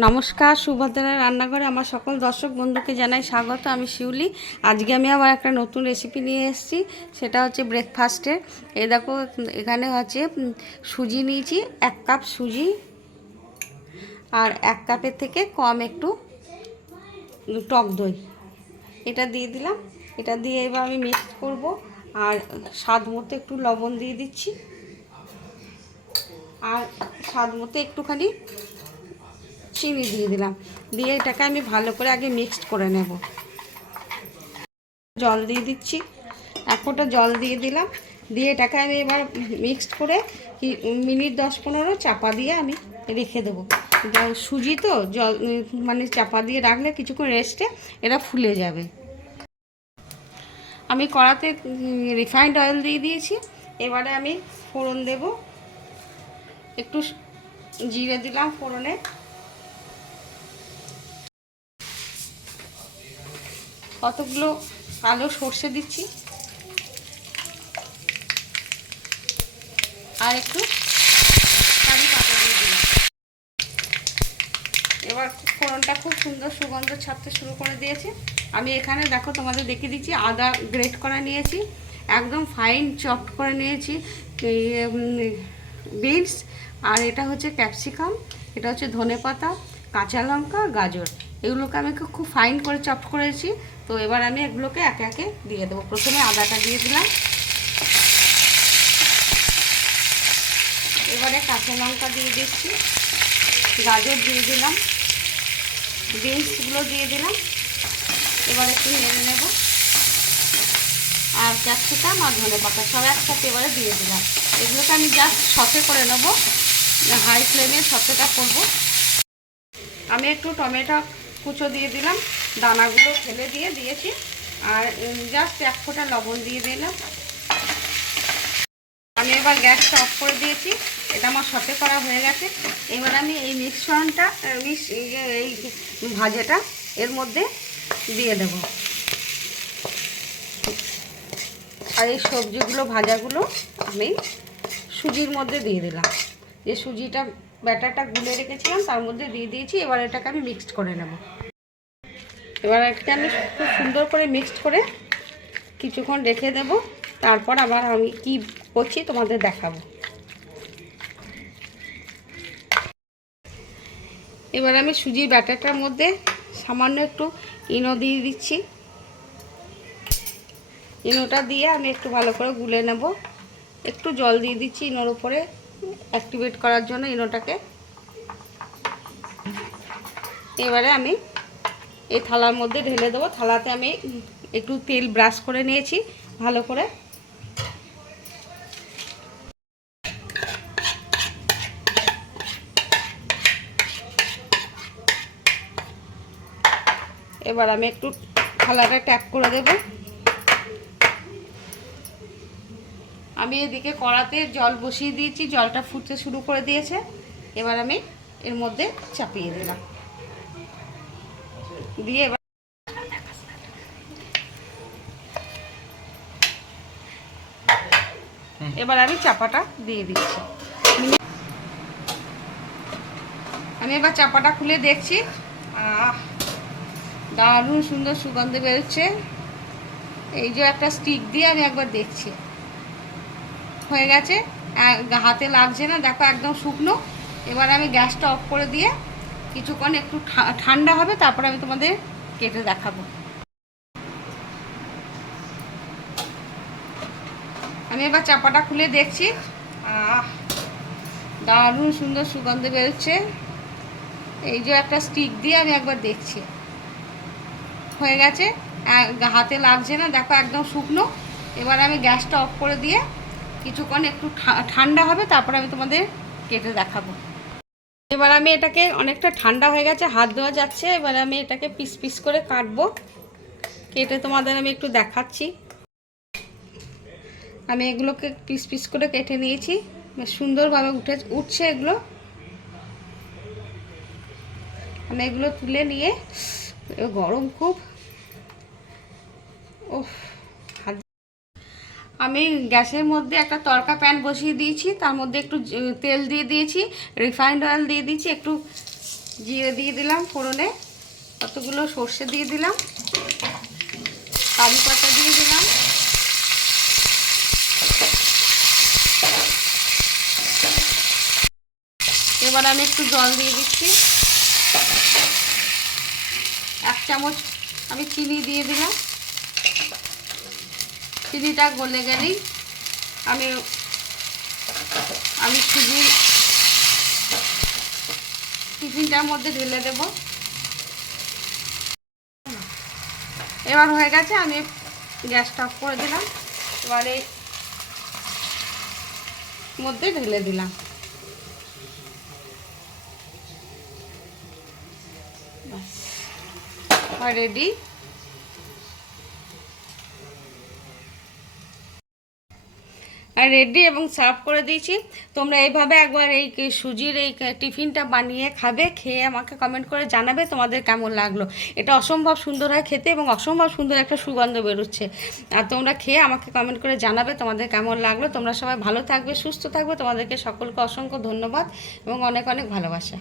নমস্কার, সুভদ্রার রান্নাঘরে আমার সকল দর্শক বন্ধুকে জানাই স্বাগত। আমি শিউলি। আজকে আমি আবার একটা নতুন রেসিপি নিয়ে এসেছি, সেটা হচ্ছে ব্রেকফাস্টের। এই দেখো, এখানে হচ্ছে সুজি নিয়েছি, 1 কাপ সুজি, আর 1 কাপের থেকে কম একটু টক দই, এটা দিয়ে দিলাম। এটা দিয়ে এবার আমি মিক্স করব, আর স্বাদ মতো একটু লবণ দিয়ে দিচ্ছি, আর স্বাদ মতো একটুখানি চিনি দিয়ে দিলাম। দিয়ে এটাকে আমি ভালো করে আগে মিক্সড করে নেব। জল দিয়ে দিচ্ছি, 1 ফোঁটা জল দিয়ে দিলাম। দিয়ে এটাকে আমি এবার মিক্সড করে মিনিট 10-15 চাপা দিয়ে আমি রেখে দেবো। সুজি তো জল মানে চাপা দিয়ে রাখলে কিছুক্ষণ রেস্টে এটা ফুলে যাবে। আমি কড়াতে রিফাইন্ড অয়েল দিয়ে দিয়েছি। এবারে আমি ফোড়ন দেব, একটু জিরে দিলাম ফোড়নে, কতগুলো কালো সর্ষে দিচ্ছি, আর একটু কারি পাতা দিয়ে দিলাম। এবার ফোড়নটা খুব সুন্দর সুগন্ধ ছাড়তে শুরু করে দিয়েছে। আমি এখানে দেখো তোমাদের দেখিয়ে দিচ্ছি, আদা গ্রেট করা নিয়েছি, একদম ফাইন চপড করে নিয়েছি বিনস, আর এটা হচ্ছে ক্যাপসিকাম, এটা হচ্ছে ধনেপাতা, কাঁচা লঙ্কা, গাজর, এগুলোকে আমি খুব ফাইন করে চপড করেছি। তো এবার আমি এগুলোকে একে একে দিয়ে দেবো। প্রথমে আদাটা দিয়ে দিলাম, এবারে কাঁচা লঙ্কা দিয়ে দিচ্ছি, গাজর দিয়ে দিলাম, বিনসগুলো দিয়ে দিলাম, এবার একটু নেড়ে নেব, আর ক্যাপসিকাম আর ধনেপাতা সব একসাথে এবারে দিয়ে দিলাম। এগুলোকে আমি জাস্ট সতে করে নেব, হাই ফ্লেমে সতেটা করব। আমি একটু টমেটো কুচো দিয়ে দিলাম, দানাগুলো ফেলে দিয়ে দিয়েছি, আর জাস্ট 1 ফোঁটা লবণ দিয়ে দিলাম। আমি এবার গ্যাসটা অফ করে দিয়েছি, এটা আমার সতে করা হয়ে গেছে। এবার আমি এই মিশ্রণটা এই ভাজাটা এর মধ্যে দিয়ে দেব, আর এই সবজিগুলো ভাজাগুলো আমি সুজির মধ্যে দিয়ে দিলাম। যে সুজিটা ব্যাটারটা গুলে রেখেছিলাম তার মধ্যে দিয়ে দিয়েছি। এবার এটাকে আমি মিক্সড করে নেব। এবার একটা আমি খুব সুন্দর করে মিক্সড করে কিছুক্ষণ রেখে দেব, তারপর আবার আমি কি করছি তোমাদের দেখাবো। এবার আমি সুজির ব্যাটারটার মধ্যে সামান্য একটু ইনো দিয়ে দিচ্ছি। ইনোটা দিয়ে আমি একটু ভালো করে গুলে নেব। একটু জল দিয়ে দিচ্ছি ইনোর উপরে অ্যাক্টিভেট করার জন্য ইনোটাকে। এবারে আমি এই থালার মধ্যে ঢেলে দেবো। থালাতে আমি একটু তেল ব্রাশ করে নিয়েছি ভালো করে। এবার আমি একটু থালাটা ট্যাপ করে দেব। আমি এদিকে কড়াতে জল বসিয়ে দিয়েছি, জলটা ফুটতে শুরু করে দিয়েছে। এবার আমি এর মধ্যে চাপিয়ে দিলাম, দিয়ে এবার আমি চাপাটা দিয়ে দিচ্ছি। আমি এবার চাপাটা খুলে দেখছি, দারুণ সুন্দর সুগন্ধ বেরোচ্ছে। এই যে একটা স্টিক দিয়ে আমি একবার দেখছি, হয়ে গেছে, হাতে লাগছে না, দেখো একদম শুকনো। এবার আমি গ্যাসটা অফ করে দিয়ে কিছুক্ষণ একটু ঠান্ডা হবে, তারপরে আমি তোমাদের কেটে দেখাবো। আমি এবার চাপাটা খুলে দেখছি, দারুণ সুন্দর সুগন্ধ বেরোচ্ছে। এই যে একটা স্টিক দিয়ে আমি একবার দেখছি, হয়ে গেছে, হাতে লাগছে না, দেখো একদম শুকনো। এবার আমি গ্যাসটা অফ করে দিয়ে কিছুক্ষণ একটু ঠান্ডা হবে, তারপরে আমি তোমাদের কেটে দেখাবো। এবার আমি এটাকে, অনেকটা ঠান্ডা হয়ে গেছে, হাত দেওয়া যাচ্ছে। এবার আমি এটাকে পিস পিস করে কাটবো, কেটে তোমাদের আমি একটু দেখাচ্ছি। আমি এগুলোকে পিস পিস করে কেটে নিয়েছি, বেশ সুন্দরভাবে উঠছে এগুলো। আমি এগুলো তুলে নিয়ে, গরম খুব, আমি গ্যাসের মধ্যে একটা তড়কা প্যান বসিয়ে দিয়েছি, তার মধ্যে একটু তেল দিয়ে দিয়েছি, রিফাইন্ড অয়েল দিয়ে দিয়েছি, একটু জিরে দিয়ে দিলাম ফোড়নে, কতগুলো সর্ষে দিয়ে দিলাম, কারি পাতা দিয়ে দিলাম, এবার আমি একটু জল দিয়ে দিচ্ছি। 1 চামচ আমি চিনি দিয়ে দিলাম। চিনিটা গলে গেলেই আমি টিফিনটার মধ্যে ঢেলে দেব। এবার হয়ে গেছে, আমি গ্যাসটা অফ করে দিলাম। এবারে মধ্যে ঢেলে দিলাম। রেডি। আর রেডি এবং সার্ভ করে দিয়েছি। তোমরা এইভাবে একবার এই সুজির এই টিফিনটা বানিয়ে খাবে, খেয়ে আমাকে কমেন্ট করে জানাবে তোমাদের কেমন লাগলো। এটা অসম্ভব সুন্দর হয় খেতে এবং অসম্ভব সুন্দর একটা সুগন্ধ বেরোচ্ছে। আর তোমরা খেয়ে আমাকে কমেন্ট করে জানাবে তোমাদের কেমন লাগলো। তোমরা সবাই ভালো থাকবে, সুস্থ থাকবে। তোমাদেরকে সকলকে অসংখ্য ধন্যবাদ এবং অনেক অনেক ভালোবাসা।